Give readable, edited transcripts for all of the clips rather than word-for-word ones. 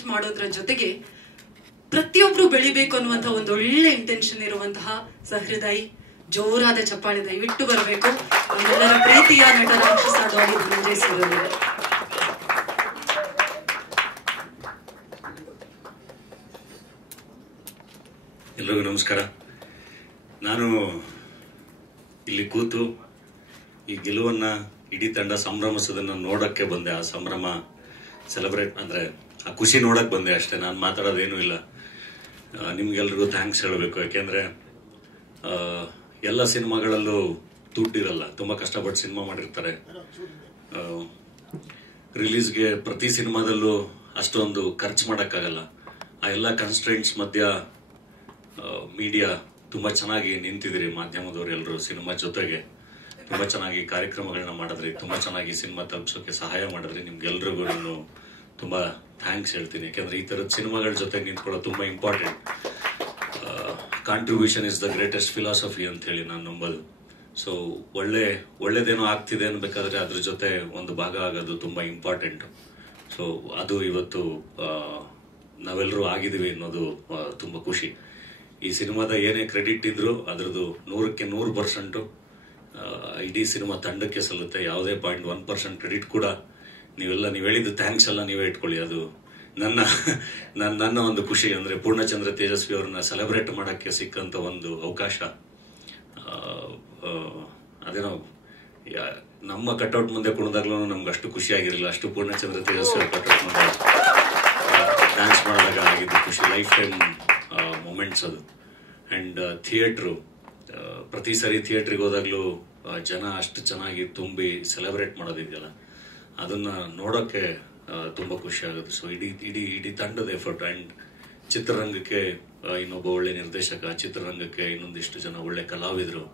Event ಮಾಡೋದ್ರ ಜೊತೆಗೆ ಪ್ರತಿಯೊಬ್ರು ಬೆಳಿಬೇಕು ಅನ್ನುವಂತ ಒಂದು ಒಳ್ಳೆ ಇಂಟೆನ್ಷನ್ ಇರುವಂತಹ ಸಹೃದಯಿ ಜೋರಾದ ಚಪ್ಪಾಳೆ ದಯವಿಟ್ಟು ಬರಬೇಕು. ನಮ್ಮೆಲ್ಲರ ಪ್ರೀತಿಯ ನಟ ರಾಕ್ಷಸ ಡಾಡಿ ಧನಂಜಯ್ ಸರ್ ಅವರು. ಎಲ್ಲರಿಗೂ ನಮಸ್ಕಾರ. ನಾನು ಇಲ್ಲಿ ಕೂತು ಈ ಗೆಲುವನ್ನ ಇಡೀ ತಂಡ ಸಂಭ್ರಮಿಸೋದನ್ನ ನೋಡಕ್ಕೆ ಬಂದೆ. ಆ ಸಂಭ್ರಮ ಸೆಲೆಬ್ರೇಟ್ ಅಂದ್ರೆ ಆ ಖುಷಿ ನೋಡಕ್ ಬಂದೆ ಅಷ್ಟೇ. ನಾನು ಮಾತಾಡೋದೇನು ಇಲ್ಲ. ನಿಮ್ಗೆಲ್ರಿಗೂ ಥ್ಯಾಂಕ್ಸ್ ಹೇಳಬೇಕು. ಯಾಕೆಂದ್ರೆ ಎಲ್ಲ ಸಿನಿಮಾಗಳಲ್ಲೂ ದುಡ್ಡಿರಲ್ಲ, ತುಂಬಾ ಕಷ್ಟಪಟ್ಟು ಸಿನಿಮಾ ಮಾಡಿರ್ತಾರೆ. ರಿಲೀಸ್ಗೆ ಪ್ರತಿ ಸಿನಿಮಾದಲ್ಲೂ ಅಷ್ಟೊಂದು ಖರ್ಚು ಮಾಡೋಕ್ಕಾಗಲ್ಲ. ಆ ಎಲ್ಲ ಕನ್ಸ್ಟ್ರೆಂಟ್ಸ್ ಮಧ್ಯ ಮೀಡಿಯಾ ತುಂಬಾ ಚೆನ್ನಾಗಿ ನಿಂತಿದ್ರಿ. ಮಾಧ್ಯಮದವರು ಎಲ್ಲರೂ ಸಿನಿಮಾ ಜೊತೆಗೆ ತುಂಬಾ ಚೆನ್ನಾಗಿ ಕಾರ್ಯಕ್ರಮಗಳನ್ನ ಮಾಡಿದ್ರಿ, ತುಂಬಾ ಚೆನ್ನಾಗಿ ಸಿನಿಮಾ ತಲುಪಿಸೋಕೆ ಸಹಾಯ ಮಾಡಿದ್ರಿ. ನಿಮ್ಗೆಲ್ರಿಗೂ ನಾನು ತುಂಬಾ ಥ್ಯಾಂಕ್ಸ್ ಹೇಳ್ತೀನಿ. ಯಾಕಂದ್ರೆ ಈ ತರದ ಸಿನಿಮಾಗಳ ಜೊತೆಗೆ ನಿಂತ್ಕೊಳ್ಳೋದು ತುಂಬಾ important. Contribution is the greatest philosophy ಅಂತ ಹೇಳಿ ನಾನು ನಂಬೋದು. ಸೊ ಒಳ್ಳೇದೇನೋ ಆಗ್ತಿದೆ ಅನ್ಬೇಕಾದ್ರೆ ಅದ್ರ ಜೊತೆ ಒಂದು ಭಾಗ ಆಗೋದು ತುಂಬಾ ಇಂಪಾರ್ಟೆಂಟ್. ಸೊ ಅದು ಇವತ್ತು ನಾವೆಲ್ಲರೂ ಆಗಿದೀವಿ ಅನ್ನೋದು ತುಂಬಾ ಖುಷಿ. ಈ ಸಿನಿಮಾದ ಏನೇ ಕ್ರೆಡಿಟ್ ಇದ್ರು ಅದ್ರದ್ದು 100ಕ್ಕೆ 100% ಇಡೀ ಸಿನಿಮಾ ತಂಡಕ್ಕೆ ಸಲ್ಲುತ್ತೆ. ಯಾವುದೇ 0.1% ಕ್ರೆಡಿಟ್ ಕೂಡ ನೀವು ಹೇಳಿದ್ದು ಥ್ಯಾಂಕ್ಸ್ ಎಲ್ಲ ನೀವೇ ಇಟ್ಕೊಳ್ಳಿ. ಅದು ನನ್ನ ಒಂದು ಖುಷಿ. ಅಂದ್ರೆ ಪೂರ್ಣಚಂದ್ರ ತೇಜಸ್ವಿ ಅವ್ರನ್ನ ಸೆಲೆಬ್ರೇಟ್ ಮಾಡಕ್ಕೆ ಸಿಕ್ಕಂತ ಒಂದು ಅವಕಾಶ. ಅದೇನೋ ನಮ್ಮ ಕಟ್ಔಟ್ ಮುಂದೆ ಕುಣಿದಾಗ್ಲೂ ನಮ್ಗೆ ಅಷ್ಟು ಖುಷಿ ಆಗಿರಲಿಲ್ಲ, ಅಷ್ಟು ಪೂರ್ಣಚಂದ್ರ ತೇಜಸ್ವಿ ಅವ್ರ ಕಟ್ಔಟ್ ಮುಂದೆ ಡ್ಯಾನ್ಸ್ ಮಾಡಿದಾಗ ಆಗಿದ್ದು ಖುಷಿ. ಲೈಫ್ ಟೈಮ್ ಮೊಮೆಂಟ್ಸ್ ಅದು. ಅಂಡ್ ಥಿಯೇಟ್ರು, ಪ್ರತಿ ಸರಿ ಥಿಯೇಟ್ರಿಗೆ ಹೋದಾಗ್ಲೂ ಜನ ಅಷ್ಟು ಚೆನ್ನಾಗಿ ತುಂಬಿ ಸೆಲೆಬ್ರೇಟ್ ಮಾಡೋದಿದೆಯಲ್ಲ, ಅದನ್ನ ನೋಡೋಕೆ ತುಂಬಾ ಖುಷಿ ಆಗುತ್ತೆ. ಸೊ ಇಡೀ ತಂಡದ ಎಫರ್ಟ್. ಅಂಡ್ ಚಿತ್ರರಂಗಕ್ಕೆ ಇನ್ನೊಬ್ಬ ಒಳ್ಳೆ ನಿರ್ದೇಶಕ, ಚಿತ್ರರಂಗಕ್ಕೆ ಇನ್ನೊಂದಿಷ್ಟು ಜನ ಒಳ್ಳೆ ಕಲಾವಿದರು,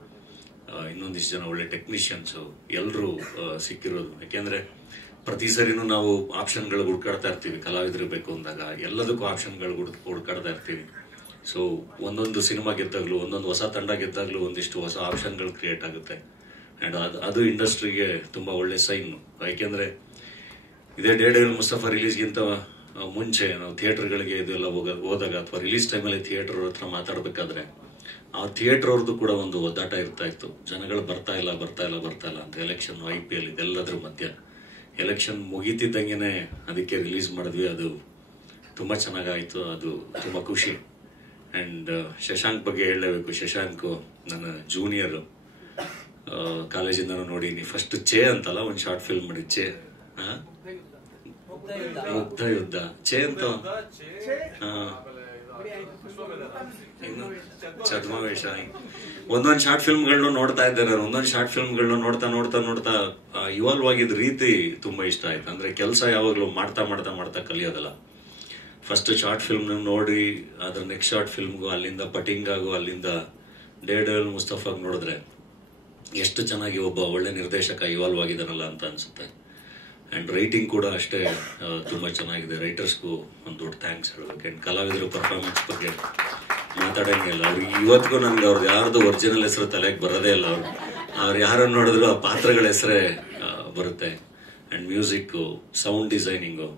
ಇನ್ನೊಂದಿಷ್ಟು ಜನ ಒಳ್ಳೆ ಟೆಕ್ನಿಷಿಯನ್ಸ್ ಎಲ್ಲರೂ ಸಿಕ್ಕಿರೋದು. ಯಾಕೆಂದ್ರೆ ಪ್ರತಿ ಸರಿನೂ ನಾವು ಆಪ್ಷನ್ಗಳು ಹುಡ್ಕಾಡ್ತಾ ಇರ್ತೀವಿ. ಕಲಾವಿದರು ಬೇಕು ಅಂದಾಗ ಎಲ್ಲದಕ್ಕೂ ಆಪ್ಷನ್ಗಳು ಹುಡ್ಕಾಡ್ತಾ ಇರ್ತೀವಿ. ಸೊ ಒಂದೊಂದು ಸಿನಿಮಾ ಗೆದ್ದಾಗ್ಲೂ, ಒಂದೊಂದು ಹೊಸ ತಂಡ ಗೆದ್ದಾಗ್ಲೂ ಒಂದಿಷ್ಟು ಹೊಸ ಆಪ್ಷನ್ಗಳು ಕ್ರಿಯೇಟ್ ಆಗುತ್ತೆ. ಅಂಡ್ ಅದು ಇಂಡಸ್ಟ್ರಿಗೆ ತುಂಬಾ ಒಳ್ಳೆ ಸೈನ್. ಯಾಕೆಂದ್ರೆ ಇದೇ ಡೇಡೇಲ್ ಮುಸ್ತಫಾ ರಿಲೀಸ್ಗಿಂತ ಮುಂಚೆ ನಾವು ಥಿಯೇಟರ್ಗಳಿಗೆ ಇದೆಲ್ಲ ಹೋದಾಗ ಅಥವಾ ರಿಲೀಸ್ ಟೈಮಲ್ಲಿ ಥಿಯೇಟರ್ ಹತ್ರ ಮಾತಾಡ್ಬೇಕಾದ್ರೆ ಆ ಥಿಯೇಟರ್ ಅವ್ರದ್ದು ಕೂಡ ಒಂದು ಒದ್ದಾಟ ಇರ್ತಾ ಇತ್ತು. ಜನಗಳು ಬರ್ತಾ ಇಲ್ಲ ಅಂತ. ಎಲೆಕ್ಷನ್, IPL ಇದೆಲ್ಲದ್ರ ಮಧ್ಯ ಎಲೆಕ್ಷನ್ ಮುಗೀತಿದ್ದಂಗೆನೆ ಅದಕ್ಕೆ ರಿಲೀಸ್ ಮಾಡಿದ್ವಿ. ಅದು ತುಂಬಾ ಚೆನ್ನಾಗಾಯ್ತು. ಅದು ತುಂಬಾ ಖುಷಿ. ಅಂಡ್ ಶಶಾಂಕ್ ಬಗ್ಗೆ ಹೇಳಲೇಬೇಕು. ಶಶಾಂಕ್ ನನ್ನ ಜೂನಿಯರ್, ಕಾಲೇಜಿಂದ ನೋಡಿನಿ. ಫಸ್ಟ್ ಚೇ ಅಂತಲ್ಲ ಒಂದು ಶಾರ್ಟ್ ಫಿಲ್ಮ್ ಮಾಡಿ, ಚೇ ಮುಗ್ಧ ಯುದ್ಧ, ಚೇ ಅಂತ ಛದ್ಮವೇಷ, ಒಂದೊಂದು ಶಾರ್ಟ್ ಫಿಲ್ಮ್ಗಳನ್ನ ನೋಡ್ತಾ ಇದ್ದೆ ನಾನು. ಒಂದೊಂದು ಶಾರ್ಟ್ ಫಿಲ್ಮ್ಗಳನ್ನ ನೋಡ್ತಾ ಇವಾಲ್ವ್ ಆಗಿದ್ದ ರೀತಿ ತುಂಬಾ ಇಷ್ಟ ಆಯ್ತು. ಅಂದ್ರೆ ಕೆಲಸ ಯಾವಾಗ್ಲೂ ಮಾಡ್ತಾ ಕಲಿಯೋದಲ್ಲ. ಫಸ್ಟ್ ಶಾರ್ಟ್ ಫಿಲ್ಮ್ ನೋಡಿ ಅದ್ರ ನೆಕ್ಸ್ಟ್ ಶಾರ್ಟ್ ಫಿಲ್ಮ್ಗೂ, ಅಲ್ಲಿಂದ ಪಟಿಂಗಾಗೂ, ಅಲ್ಲಿಂದ ಡೇಡೇಲ್ ಮುಸ್ತಫಾಗ್ ನೋಡಿದ್ರೆ ಎಷ್ಟು ಚೆನ್ನಾಗಿ ಒಬ್ಬ ಒಳ್ಳೆ ನಿರ್ದೇಶಕ ಇವಾಲ್ವ್ ಆಗಿದಾನಲ್ಲ ಅಂತ ಅನ್ಸುತ್ತೆ. ಅಂಡ್ ರೈಟಿಂಗ್ ಕೂಡ ಅಷ್ಟೇ ತುಂಬಾ ಚೆನ್ನಾಗಿದೆ. ರೈಟರ್ಸ್ಗೂ ಒಂದು ದೊಡ್ಡ ಥ್ಯಾಂಕ್ಸ್ ಹೇಳ್ಬೇಕು. ಅಂಡ್ ಕಲಾವಿದರು ಪರ್ಫಾರ್ಮೆನ್ಸ್ ಬಗ್ಗೆ ಮಾತಾಡಂಗೆ ಇಲ್ಲ. ಅವ್ರಿಗೆ ಇವತ್ತಿಗೂ ನನ್ಗೆ ಅವ್ರದ್ದು ಯಾರ್ದು ಒರಿಜಿನಲ್ ಹೆಸರು ತಲೆಗೆ ಬರೋದೇ ಇಲ್ಲ. ಅವ್ರು ಯಾರನ್ನು ನೋಡಿದ್ರು ಆ ಪಾತ್ರಗಳ ಹೆಸರೇ ಬರುತ್ತೆ. ಅಂಡ್ ಮ್ಯೂಸಿಕ್, ಸೌಂಡ್ ಡಿಸೈನಿಂಗು,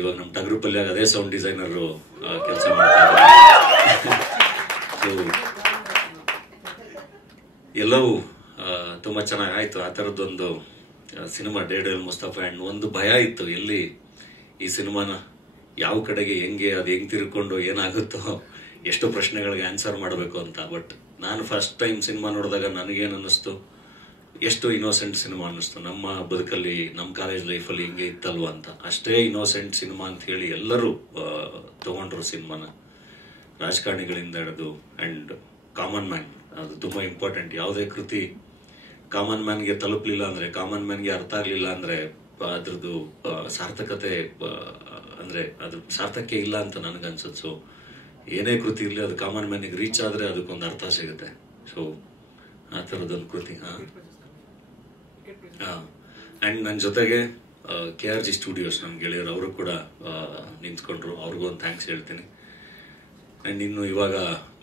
ಇವಾಗ ನಮ್ಮ ಟಗರು ಪಲ್ಯಾಗ ಅದೇ ಸೌಂಡ್ ಡಿಸೈನರ್ ಕೆಲಸ ಮಾಡ್ತಾರೆ. ಎಲ್ಲವೂ ತುಂಬಾ ಚೆನ್ನಾಗಿ ಆಯ್ತು. ಆ ತರದ್ದೊಂದು ಸಿನಿಮಾ ಡೇಡೇಲ್ ಮುಸ್ತಫಾ. ಅಂಡ್ ಒಂದು ಭಯ ಇತ್ತು, ಎಲ್ಲಿ ಈ ಸಿನಿಮಾನ ಯಾವ ಕಡೆಗೆ ಹೆಂಗೆ ತಿರ್ಕೊಂಡು ಏನಾಗುತ್ತೋ, ಎಷ್ಟು ಪ್ರಶ್ನೆಗಳಿಗೆ ಆನ್ಸರ್ ಮಾಡಬೇಕು ಅಂತ. ಬಟ್ ನಾನು ಫಸ್ಟ್ ಟೈಮ್ ಸಿನಿಮಾ ನೋಡಿದಾಗ ನನಗೇನು ಅನ್ನಿಸ್ತು, ಎಷ್ಟು ಇನ್ನೋಸೆಂಟ್ ಸಿನಿಮಾ ಅನ್ನಿಸ್ತು. ನಮ್ಮ ಬದುಕಲ್ಲಿ, ನಮ್ಮ ಕಾಲೇಜ್ ಲೈಫಲ್ಲಿ ಹಿಂಗೆ ಇತ್ತಲ್ವ ಅಂತ. ಅಷ್ಟೇ ಇನ್ನೋಸೆಂಟ್ ಸಿನಿಮಾ ಅಂತ ಹೇಳಿ ಎಲ್ಲರೂ ತಗೊಂಡ್ರು ಸಿನಿಮಾನ, ರಾಜಕಾರಣಿಗಳಿಂದ ಹಿಡಿದು. ಅಂಡ್ ಕಾಮನ್ ಮ್ಯಾನ್, ಅದು ತುಂಬಾ ಇಂಪಾರ್ಟೆಂಟ್. ಯಾವುದೇ ಕೃತಿ ಕಾಮನ್ ಮ್ಯಾನ್ಗೆ ತಲುಪಲಿಲ್ಲ ಅಂದ್ರೆ, ಕಾಮನ್ ಮ್ಯಾನ್ಗೆ ಅರ್ಥ ಆಗ್ಲಿಲ್ಲ ಅಂದ್ರೆ ಅದ್ರದ್ದು ಸಾರ್ಥಕತೆ ಅಂದ್ರೆ ಅದು ಸಾರ್ಥಕ್ಯ ಇಲ್ಲ ಅಂತ ನನಗನ್ಸುತ್ತೆ. ಸೊ ಏನೇ ಕೃತಿ ಇರಲಿ, ಅದು ಕಾಮನ್ ಮ್ಯಾನಿಗೆ ರೀಚ್ ಆದ್ರೆ ಅದಕ್ಕೊಂದು ಅರ್ಥ ಸಿಗುತ್ತೆ. ಸೊ ಆ ಥರದೊಂದು ಕೃತಿ. ಅಂಡ್ ನನ್ನ ಜೊತೆಗೆ KRG ಸ್ಟುಡಿಯೋಸ್ ನಮ್ಮ ಗೆಳೆಯರು, ಅವರು ಕೂಡ ನಿಂತ್ಕೊಂಡ್ರು. ಅವ್ರಿಗೂ ಒಂದು ಥ್ಯಾಂಕ್ಸ್ ಹೇಳ್ತೀನಿ. ಅಂಡ್ ಇನ್ನು ಇವಾಗ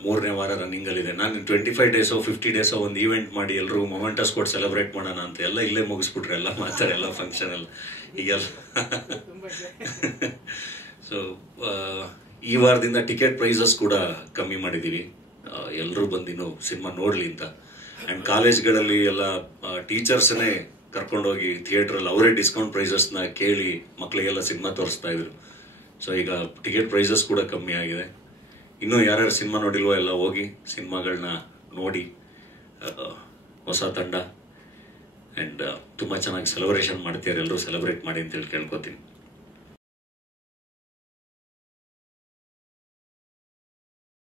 3ನೇ ವಾರ ರನ್ನಿಂಗ್ ಅಲ್ಲಿ ಇದೆ. ನಾನು 25 ಡೇಸೋ 50 ಡೇಸೋ ಒಂದು ಈವೆಂಟ್ ಮಾಡಿ ಎಲ್ರಿಗೂ ಮೊಮೆಂಟಸ್ ಕೊಟ್ಟು ಸೆಲೆಬ್ರೇಟ್ ಮಾಡೋಣ ಅಂತ ಎಲ್ಲ ಇಲ್ಲೇ ಮುಗಿಸ್ಬಿಟ್ರೆ, ಎಲ್ಲ ಮಾತಾಡಿ, ಎಲ್ಲ ಫಂಕ್ಷನ್ ಎಲ್ಲ ಈಗೆಲ್ಲ. ಸೊ ಸೊ ಈ ವಾರದಿಂದ ಟಿಕೆಟ್ ಪ್ರೈಸಸ್ ಕೂಡ ಕಮ್ಮಿ ಮಾಡಿದ್ದೀವಿ, ಎಲ್ಲರೂ ಬಂದಿನ್ನು ಸಿನಿಮಾ ನೋಡಲಿ ಅಂತ. ಆ್ಯಂಡ್ ಕಾಲೇಜ್ಗಳಲ್ಲಿ ಎಲ್ಲ ಟೀಚರ್ಸ್ನೇ ಕರ್ಕೊಂಡೋಗಿ ಥಿಯೇಟ್ರಲ್ಲಿ ಅವರೇ ಡಿಸ್ಕೌಂಟ್ ಪ್ರೈಸಸ್ನ ಕೇಳಿ ಮಕ್ಕಳಿಗೆಲ್ಲ ಸಿನಿಮಾ ತೋರಿಸ್ತಾ ಇದ್ರು. ಸೊ ಈಗ ಟಿಕೆಟ್ ಪ್ರೈಸಸ್ ಕೂಡ ಕಮ್ಮಿ ಆಗಿದೆ. ಇನ್ನೂ ಯಾರ್ಯಾರು ಸಿನಿಮಾ ನೋಡಿಲ್ವೋ ಎಲ್ಲ ಹೋಗಿ ಸಿನಿಮಾಗಳನ್ನ ನೋಡಿ. ಹೊಸ ತಂಡ ಆ್ಯಂಡ್ ತುಂಬ ಚೆನ್ನಾಗಿ ಸೆಲೆಬ್ರೇಷನ್ ಮಾಡ್ತೀರ, ಎಲ್ಲರೂ ಸೆಲೆಬ್ರೇಟ್ ಮಾಡಿ ಅಂತೇಳಿ ಕೇಳ್ಕೊತೀನಿ.